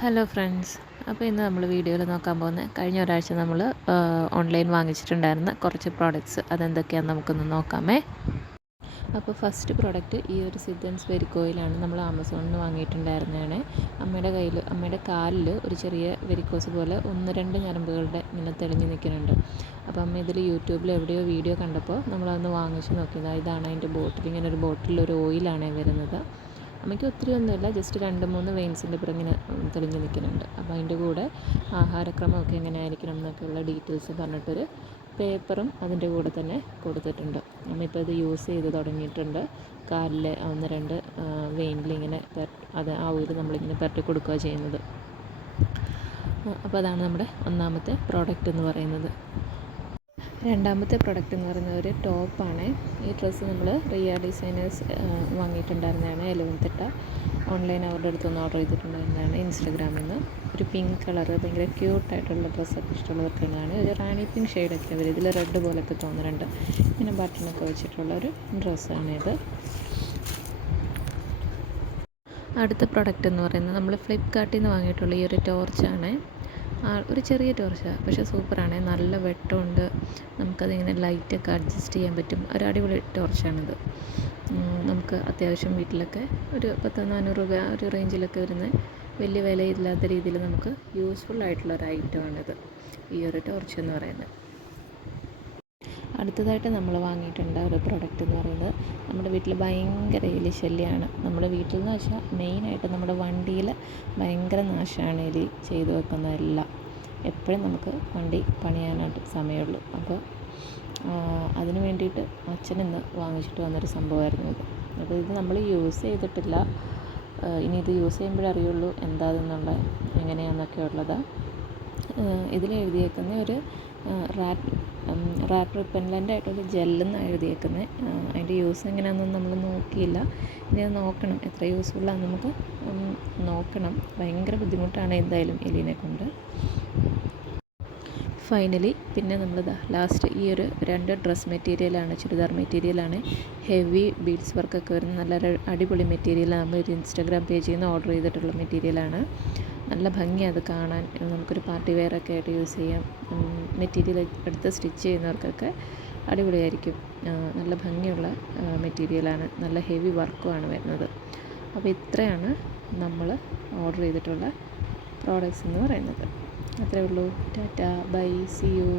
Hello friends, അപ്പോൾ ഇന്ന് നമ്മൾ വീഡിയോയിൽ നോക്കാൻ പോകുന്നത് കഴിഞ്ഞ ഒരാഴ്ച നമ്മൾ ഓൺലൈൻ വാങ്ങിച്ചിട്ടുണ്ടായിരുന്ന കുറച്ച് പ്രോഡക്റ്റ്സ് അതെന്തൊക്കെയാണെന്ന് നമുക്കൊന്ന് നോക്കാമേ. അപ്പോൾ ഫസ്റ്റ് പ്രോഡക്റ്റ് ഈ ഒരു സിദ്ധൻസ് വെരിക്കോയിലാണ്. നമ്മൾ ആമസോണിൽ നിന്ന് വാങ്ങിയിട്ടുണ്ടായിരുന്നതാണ്. അമ്മയുടെ കാലിൽ ഒരു ചെറിയ വെരിക്കോസ് പോലെ 1-2 ഞരമ്പുകളുടെ ഇങ്ങനെ തെളിഞ്ഞ് നിൽക്കുന്നുണ്ട്. അപ്പോൾ അമ്മ ഇതിൽ യൂട്യൂബിൽ എവിടെയോ വീഡിയോ കണ്ടപ്പോൾ നമ്മളതൊന്ന് വാങ്ങിച്ച് നോക്കിയതാണ്. ഇതാണ് അതിൻ്റെ ബോട്ടിൽ. ഇങ്ങനെ ഒരു ബോട്ടിൽ ഒരു ഓയിലാണ് വരുന്നത്. അമ്മയ്ക്ക് ഒത്തിരി ഒന്നുമില്ല, ജസ്റ്റ് 2-3 വെയിൻസിൻ്റെ ഇപ്പുറം ഇങ്ങനെ തെളിഞ്ഞ് നിൽക്കുന്നുണ്ട്. അപ്പോൾ അതിൻ്റെ കൂടെ ആഹാരക്രമമൊക്കെ എങ്ങനെ ആയിരിക്കണം എന്നൊക്കെയുള്ള ഡീറ്റെയിൽസ് പറഞ്ഞിട്ടൊരു പേപ്പറും അതിൻ്റെ കൂടെ തന്നെ കൊടുത്തിട്ടുണ്ട്. നമ്മളിപ്പോൾ ഇത് യൂസ് ചെയ്ത് തുടങ്ങിയിട്ടുണ്ട്. കാലിൽ 1-2 വെയിനിലിങ്ങനെ അത് ആ ഓയിൽ നമ്മളിങ്ങനെ പുരട്ടി കൊടുക്കുക ചെയ്യുന്നത്. അപ്പോൾ അതാണ് നമ്മുടെ ഒന്നാമത്തെ പ്രോഡക്റ്റ് എന്ന് പറയുന്നത്. രണ്ടാമത്തെ പ്രൊഡക്റ്റ് എന്ന് പറയുന്നത് ഒരു ടോപ്പാണ്. ഈ ഡ്രസ്സ് നമ്മൾ റിയ ഡിസൈനേഴ്സ് വാങ്ങിയിട്ടുണ്ടായിരുന്നതാണ്. എലവന്തിട്ട ഓൺലൈൻ അവരുടെ അടുത്തൊന്ന് ഓർഡർ ചെയ്തിട്ടുണ്ടായിരുന്നതാണ് ഇൻസ്റ്റഗ്രാമിൽ നിന്ന്. ഒരു പിങ്ക് കളറ് ഭയങ്കര ക്യൂട്ടായിട്ടുള്ള ഡ്രസ്സൊക്കെ ഇഷ്ടമുള്ളവർക്കാണ്. ഒരു റാണി പിങ്ക് ഷെയ്ഡൊക്കെ അവർ ഇതിൽ റെഡ് പോലൊക്കെ തോന്നുന്നുണ്ട്. ഇങ്ങനെ ബട്ടണൊക്കെ വെച്ചിട്ടുള്ളൊരു ഡ്രസ്സാണിത്. അടുത്ത പ്രൊഡക്റ്റ് എന്ന് പറയുന്നത് നമ്മൾ ഫ്ലിപ്കാർട്ടിൽ നിന്ന് വാങ്ങിയിട്ടുള്ള ഈ ഒരു ടോർച്ചാണ്. ഒരു ചെറിയ ടോർച്ചാണ്, പക്ഷേ സൂപ്പറാണ്. നല്ല വെട്ടമുണ്ട്, നമുക്കതിങ്ങനെ ലൈറ്റൊക്കെ അഡ്ജസ്റ്റ് ചെയ്യാൻ പറ്റും. ഒരു അടിപൊളി ടോർച്ചാണിത്. നമുക്ക് അത്യാവശ്യം വീട്ടിലൊക്കെ ഒരു 1000-400 രൂപ ഒരു റേഞ്ചിലൊക്കെ വരുന്ന വലിയ വിലയില്ലാത്ത രീതിയിൽ നമുക്ക് യൂസ്ഫുൾ ആയിട്ടുള്ളൊരു ഐറ്റമാണിത്, ഈ ഒരു ടോർച്ച് എന്ന് പറയുന്നത്. അടുത്തതായിട്ട് നമ്മൾ വാങ്ങിയിട്ടുണ്ട് ഒരു പ്രൊഡക്റ്റ് എന്ന് പറയുന്നത്, നമ്മുടെ വീട്ടിൽ ഭയങ്കര എലി ശല്യമാണ്. നമ്മുടെ വീട്ടിൽ എന്ന് വെച്ചാൽ മെയിനായിട്ട് നമ്മുടെ വണ്ടിയിൽ ഭയങ്കര നാശമാണ് എലി ചെയ്തു വെക്കുന്നതെല്ലാം. എപ്പോഴും നമുക്ക് വണ്ടി പണിയാനായിട്ട് സമയമുള്ളൂ. അപ്പോൾ അതിന് വേണ്ടിയിട്ട് അച്ഛൻ ഇന്ന് വാങ്ങിച്ചിട്ട് വന്നൊരു സംഭവമായിരുന്നു ഇത്. അപ്പോൾ ഇത് നമ്മൾ യൂസ് ചെയ്തിട്ടില്ല, ഇനി ഇത് യൂസ് ചെയ്യുമ്പോഴേ അറിയുള്ളൂ എന്താണെന്നുള്ള എങ്ങനെയാണെന്നൊക്കെ ഉള്ളത്. ഇതിലെഴുതിയേക്കുന്ന ഒരു റാറ്റ് റിപ്പല്ലൻ്റ് ആയിട്ടൊരു ജെല്ലെന്നാണ് എഴുതിയേക്കുന്നത്. അതിൻ്റെ യൂസ് എങ്ങനെയാണെന്നൊന്നും നമ്മൾ നോക്കിയില്ല. ഇനി അത് നോക്കണം, എത്ര യൂസ്ഫുള്ളാണെന്ന് നമുക്ക് നോക്കണം. ഭയങ്കര ബുദ്ധിമുട്ടാണ് എന്തായാലും എലീനെ കൊണ്ട്. ഫൈനലി പിന്നെ നമ്മൾ ലാസ്റ്റ് ഈ ഒരു 2 ഡ്രസ് മെറ്റീരിയലാണ്, ചുരിദാർ മെറ്റീരിയലാണ്. ഹെവി ബീഡ്സ് വർക്കൊക്കെ വരുന്ന നല്ലൊരു അടിപൊളി മെറ്റീരിയലാണ്. നമ്മൾ ഒരു ഇൻസ്റ്റാഗ്രാം പേജിൽ നിന്ന് ഓർഡർ ചെയ്തിട്ടുള്ള മെറ്റീരിയലാണ്. നല്ല ഭംഗിയാണ് അത് കാണാൻ. നമുക്കൊരു പാർട്ടി വെയറൊക്കെ ആയിട്ട് യൂസ് ചെയ്യാം. മെറ്റീരിയൽ എടുത്ത് സ്റ്റിച്ച് ചെയ്യുന്നവർക്കൊക്കെ അടിപൊളിയായിരിക്കും. നല്ല ഭംഗിയുള്ള മെറ്റീരിയലാണ്, നല്ല ഹെവി വർക്കുമാണ് വരുന്നത്. അപ്പോൾ ഇത്രയാണ് നമ്മൾ ഓർഡർ ചെയ്തിട്ടുള്ള പ്രോഡക്റ്റ്സ് എന്ന് പറയുന്നത്. അത്രയേ ഉള്ളൂ. Ta ta, bye, see U.